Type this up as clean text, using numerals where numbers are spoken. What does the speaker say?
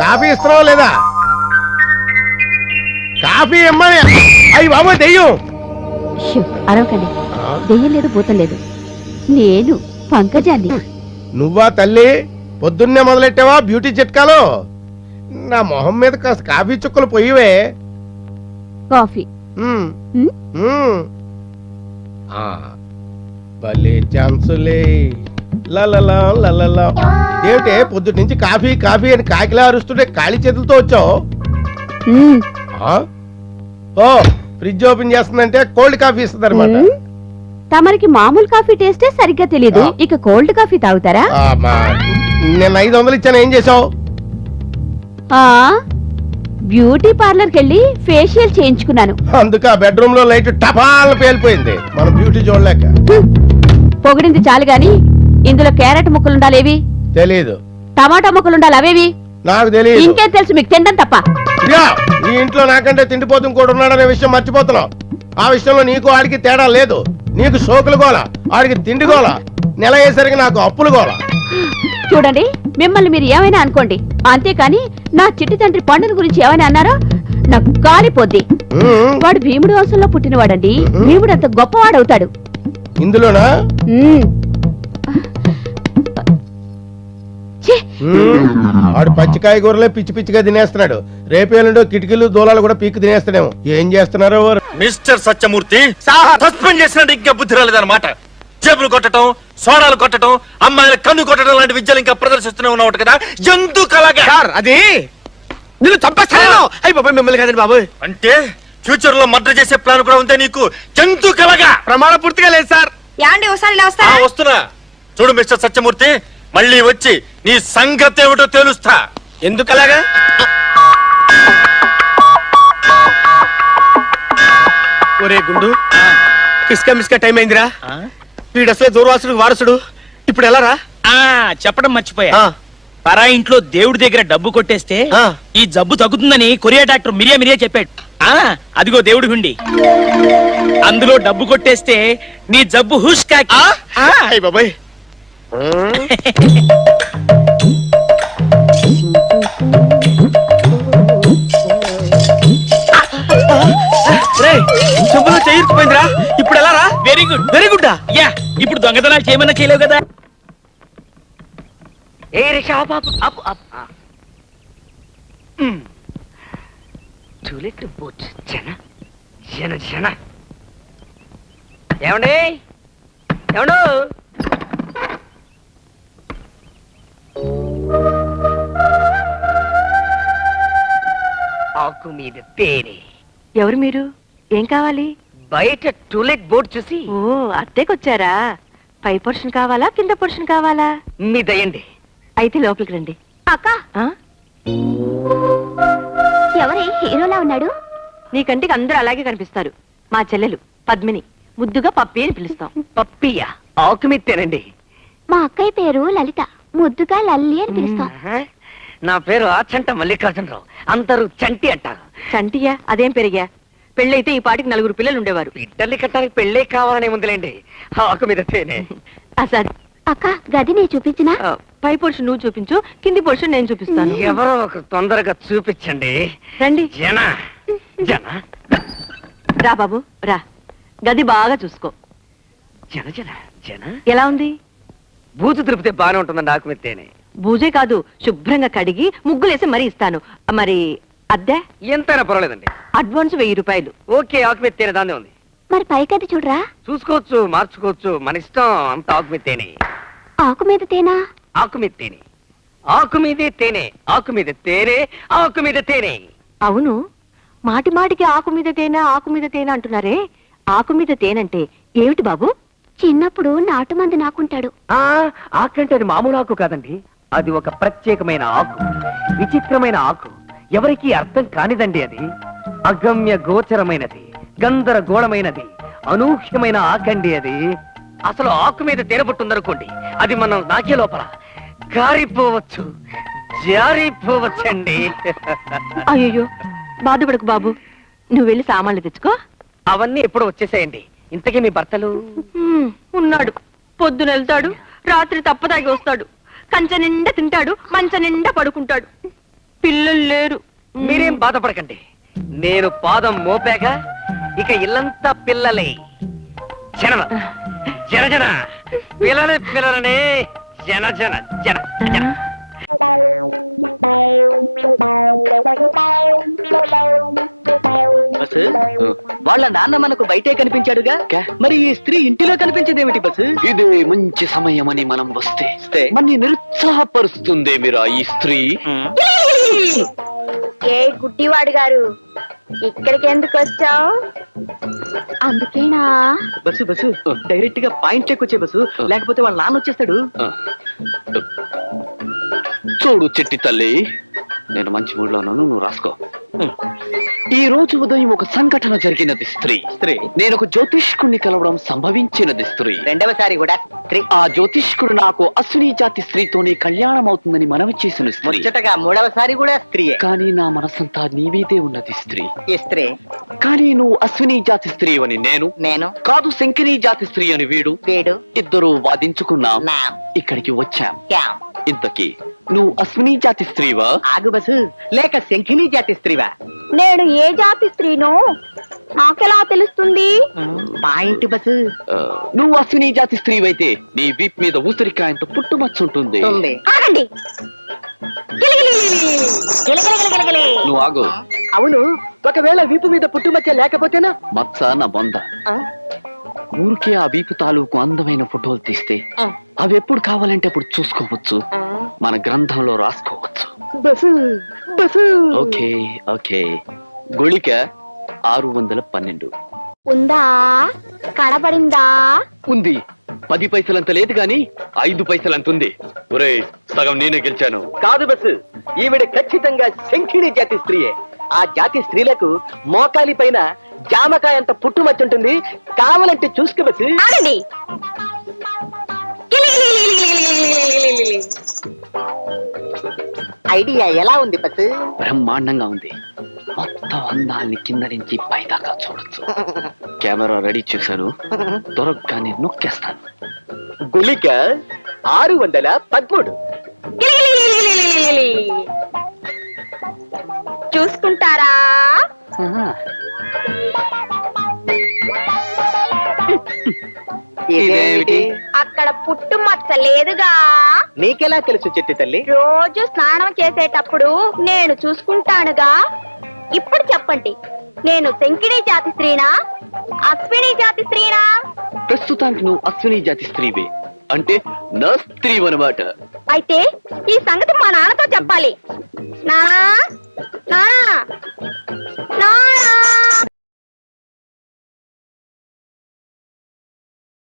Coffee ఇస్తున్నావు లేదా? Coffee ఇమ్మని. అయ్యి బాబు దెయ్యం. అరవకండి, దెయ్యం లేదు భూతం లేదు, నేను పంకజాన్ని. నువ్వా తల్లి? పొద్దున్నే మొదలెట్టావా బ్యూటీ చిట్కాలు? నా మొహం మీద కాస్త కాఫీ చుక్కలు పోయివే. కాఫీ భలే ఛాన్సులే. ఏమిటే పొద్దు నుంచి కాఫీ కాఫీ అని కాకిలా అరుస్తుంటే ఖాళీ చేతులతో వచ్చావు? ఓ ఫ్రిడ్జ్ ఓపెన్ చేస్తుందంటే కోల్డ్ కాఫీ ఇస్తుంది అనమాట. తమరికి మామూలు కాఫీ టేస్టే సరిగ్గా తెలియదు, ఇక కోల్డ్ కాఫీ తాగుతారా? నేను 500 ఇచ్చాను, ఏం చేసావు? బ్యూటీ పార్లర్కి వెళ్ళి ఫేషియల్ చేయించుకున్నాను. అందుకే ఆ బెడ్రూమ్ లో లైట్ టపాల్ పేలిపోయింది. మన బ్యూటీ చూడలేక. పొగిడింది చాలు గాని ఇందులో క్యారెట్ ముక్కలుండాలేవి? తెలీదు. టమాటా ముక్కలుండాలి అవేవి? నాకు తెలియదు. ఇంకేం తెలుసు మీకు? తినడం తప్ప. ఈ ఇంట్లో నాకంటే తిండిపోతు ఇంకోటి ఉన్నాడనే విషయం మర్చిపోతున్నావు. ఆ విషయంలో నీకు ఆడికి తేడా లేదు. నీకు సోకులు గోల, ఆడికి తిండి గోల, నెల అయ్యేసరికి నాకు అప్పులు గోల. చూడండి, మిమ్మల్ని మీరు ఏమైనా అనుకోండి, అంతేకాని నా చిట్టి తండ్రి పండుగ గురించి ఏమైనా అన్నారో నాకు కాలిపోద్ది. వాడు భీముడు వంశంలో పుట్టినవాడండి. భీముడు అంత గొప్పవాడవుతాడు. ఇందులోనా? వాడు పచ్చికాయ కూరలే పిచ్చి పిచ్చిగా తినేస్తున్నాడు. రేపేళ్ళండో కిటికీలు దూలాలు కూడా పీక్కు తినేస్తాడేమో. ఏం చేస్తున్నారో మిస్టర్ సత్యమూర్తి, సస్పెండ్ చేసినట్టు ఇంకా బుద్ధి రాలేదన్నమాట. జేబులు కొట్టడం, సోడాలు కొట్టడం, అమ్మాయిల కన్ను కొట్టడం లాంటి విద్యలు ఇంకా ప్రదర్శిస్తూనే ఉన్నావు కదా. ఎందుకు అలాగా? అది నిన్ను చంపేస్తాను. అయ్యి బాబాయ్, మిమ్మల్ని కదండి బాబు. అంటే ఫ్యూచర్ లో మర్డర్ చేసే ప్లాన్ కూడా ఉందే నీకు? ఎందుకు అలాగా? ప్రమాణ పూర్తిగా లేదు సార్. వస్తున్నా. చూడు మిస్టర్ సత్యమూర్తి, మళ్ళీ వచ్చి నీ సంగతి ఏమిటో తెలుస్తా. ఎందుకు అలాగా? ఒరే గుండు, కిస్కా మిస్కా టైం అయిందిరా. వీడు అసలే దూర్వాసుడు వారసుడు. ఇప్పుడు ఎలా రా? చెప్పడం మర్చిపోయా. పరా ఇంట్లో దేవుడి దగ్గర డబ్బు కొట్టేస్తే ఈ జబ్బు తగ్గుతుందని కొరియా డాక్టర్ మిరియా చెప్పాడు. అదిగో దేవుడి హుండి, అందులో డబ్బు కొట్టేస్తే నీ జబ్బు హుష్ కాకి. బాబాయ్, చెంబులో చేయిపోయిందిరా. ఇప్పుడు ఎలా రా? Very good, very good. Yeah, ఇప్పుడు దొంగతనాలు చేయమన్నా చేయలేవు కదా. ఏ రిక్షా టూలెట్ బోట్ జన జన జన. ఏమండి ఏమండు? ఆకు మీద తేనె. ఎవరు మీరు? ఏం కావాలి? బయట టూలెట్ బోర్డ్ చూసి. ఓ, అత్తేకొచ్చారా? పై పోర్షన్ కావాలా, కింద పోర్షన్ కావాలా? మీ దయండి. అయితే లోపలికి రండి. అక్క, ఎవరి హీరోలా ఉన్నాడు? నీ కంటికి అందరూ అలాగే కనిపిస్తారు. మా చెల్లెలు పద్మిని, ముద్దుగా పప్పి అని పిలుస్తాం. పప్పియా? ఆకు మీద తేనండి. మా అక్కయ్య పేరు లలిత, ముద్దుగా లల్లి అని పిలుస్తాం. నా పేరు ఆచంట మల్లికార్జునరావు, అందరూ చంటి అంటారు. చంటియా? అదేం పెరిగా? పెళ్ళైతే ఈ పాటికి 4 పిల్లలు ఉండేవారు. బిడ్డల్ని కట్టడానికి పెళ్ళే కావాలనే ముందులేండి. ఆకు మీద తేనె. అసలు అక్క, గది నేను చూపించినా? పై పోర్షన్ నువ్వు చూపించు, కింది పోర్షన్ నేను చూపిస్తాను. ఎవరో ఒక తొందరగా చూపించండి. రండి. జన జన. రా బాబు రా, గది బాగా చూసుకో. జన జన జన. ఎలా ఉంది? బూజు తిరిపితే బాగానే ఉంటుందండి ఆకు మీద తేనె. బూజే కాదు, శుభ్రంగా కడిగి ముగ్గులేసి మరీ ఇస్తాను. మరి అద్దె? ఎంతైనా పర్వాలేదండి. అడ్వాన్స్ 1000 రూపాయలు. ఓకే, ఆకు మీద తేనె దాందే ఉంది. మరి పైకది చూడరా? చూసుకోవచ్చు, మార్చుకోవచ్చు, మన ఇష్టం. అంత ఆకు మీద తేనె. ఆకు మీద తేనా? ఆకు మీద తేనె, ఆకు మీదే తేనె, ఆకు మీద తేనె, ఆకు మీద తేనె. అవును, మాటి మాటికి ఆకు మీద తేనె, ఆకు మీద తేనె అంటున్నారే. ఆకు మీద తేనంటే ఏమిటి బాబు? చిన్నప్పుడు నాటు మంది నాకుంటాడు. ఆకంటే అది మామూలు ఆకు కాదండి. అది ఒక ప్రత్యేకమైన ఆకు, విచిత్రమైన ఆకు, ఎవరికీ అర్థం కానిదండి. అది అగమ్య గోచరమైనది, గందరగోళమైనది, అనూహ్యమైన ఆకండి అది. అసలు ఆకు మీద తేనెబుట్టుందనుకోండి, అది మనం నాకే లోపల కారిపోవచ్చు, జారిపోవచ్చండి. అయ్యో, బాధపడకు బాబు, నువ్వు వెళ్ళి సామాన్లు తెచ్చుకో. అవన్నీ ఎప్పుడో వచ్చేసాయండి. ఇంతకీ మీ భర్తలు? ఉన్నాడు, పొద్దున వెళ్తాడు, రాత్రి తప్పదాగి వస్తాడు. కంచ నిండా తింటాడు, మంచ నిండా పడుకుంటాడు. పిల్లలు లేరు. మీరేం బాధపడకండి, నేను పాదం మోపాక ఇక ఇల్లంతా పిల్లలే. జన జన జన పిల్లలే పిల్లలనే జన జన జన జన. బస్సు వాళ్ళ నాన్న మనకు బయటే కనిపించాడుగా, మరి ఈ స్త్రీ ఇంటిలో కనిపించింది ఏమిటి బస్సు? ఇది మంచి సమయమని మనం వస్తే మన్ని నిరుత్సాహపరుస్తుంది మీరా ఈ స్త్రీ. ఏ గుడ్డివాడు గారు, ఇక్కడికి ఎందుకు వచ్చావు? అందుకేనా? బస్సు బస్సు డైరెక్ట్ గా పాయింట్ వచ్చే బస్సు, లేకపోతే వాళ్ళ నాన్న వచ్చేస్తాడు. చూడు చిట్టి తల్లి, నేను మంచి మూడ్ లో ఉన్నాను, నువ్వు రాసుకో. ఈ రోజు ఉదయం ఒక సంఘటన జరిగినది స్త్రీ. నేను ఒక జ్యోతిష్కుడిని కలవడం సంభవించినది స్త్రీ. రెండవసారి కూడా స్త్రీ. ఆ జ్యోతిష్కుడు నాకు అశ్విని జాతి స్త్రీతోనే కళ్యాణం అవుతుందని మనవి చేసిన స్త్రీ. ముచ్చటగా మూడవసారి కూడా స్త్రీయే. కానీ నా మనసంతా నీవీదే ఉన్నది స్త్రీ. ఈ స్త్రీ. కానీ నువ్వు అశ్విని జాతి స్త్రీ అని నేను కాదు, శంకిని జాతి స్త్రీ అని వీడు. ఇద్దరు వాదించుకున్నాం, నా. ఇక్కడికి వచ్చాం. ఇంతకీ నువ్వు అశ్విని జాతి స్త్రీవా? ఆగు బస్సు, లేక శంఖిని జాతి స్త్రీవా? నేను ఏ జాతి స్త్రీనో నాకెలా తెలుస్తుంది? Point bus. నువ్వు అశ్విని జాతి స్త్రీవైతే నీ వీప్ మీద ఊసరికాయంత పుట్టుమచ్చుంటుంది. ఆగండి. నువ్వు ఆగు. అవును, ఒకవేళ వీపు మీద పుట్టుమచ్చ లేకపోతేనా? మచ్చ నా బొంద. ఊరికే ఆ వీపు తాలూకు అందమైన ఫోటోలు తీస్తే అవి ఎప్పుడు కావాలంటే అప్పుడు చూసుకోవచ్చు, మన గ్రంథంలో రాసుకోవచ్చు. Bus bus. Okay okay. గుళిక 612 ఉందా? కనబడిందా? ఉంది. 10 పైసలంత లేదు గాని 5 పైసలంత ఉంది. ఒరే, సగం నేనే గెలిచాను. కాదు బస్సు, ఈవిడ ఖచ్చితంగా శంఖిని జాతి స్త్రీయే. ఆ జాతి స్త్రీలకు మోకాలి పైన జామకాయ అంత పుట్టుమచ్చుంటుంది, కావాలంటే చూసుకో బస్సు. ఆగండి. ఐడియా ఎలా ఉంది బస్సు? బ్రహ్మాండంగా ఉంది. మొత్తం అందాల్ని కింద నుంచి పైదాకా చూడొచ్చు. కెమెరా రెడీ చేశాను, దొరకగానే నొక్కేస్తాను. గుళిక 613. చూసుకుంటారా? ఇదేమిటి? అక్కడ పుట్టు మచ్చ లేదుగా. నీకెలా తెలుసు చెట్టి తల్లి? రోజు స్నానం చేసేటప్పుడు నేను చూసుకుంటానుగా. ఇప్పుడు చెప్పండి, నేను శంకిని జాతి స్త్రీనా, అశ్విని జాతి స్త్రీనా? ప్రస్తుతానికి నువ్వు అశ్విని జాతి స్త్రీవే, అంటే నా స్త్రీ అన్నమాట. అయితే ఈ సంగతి మా నాన్నతో చెప్పాలి. నానా,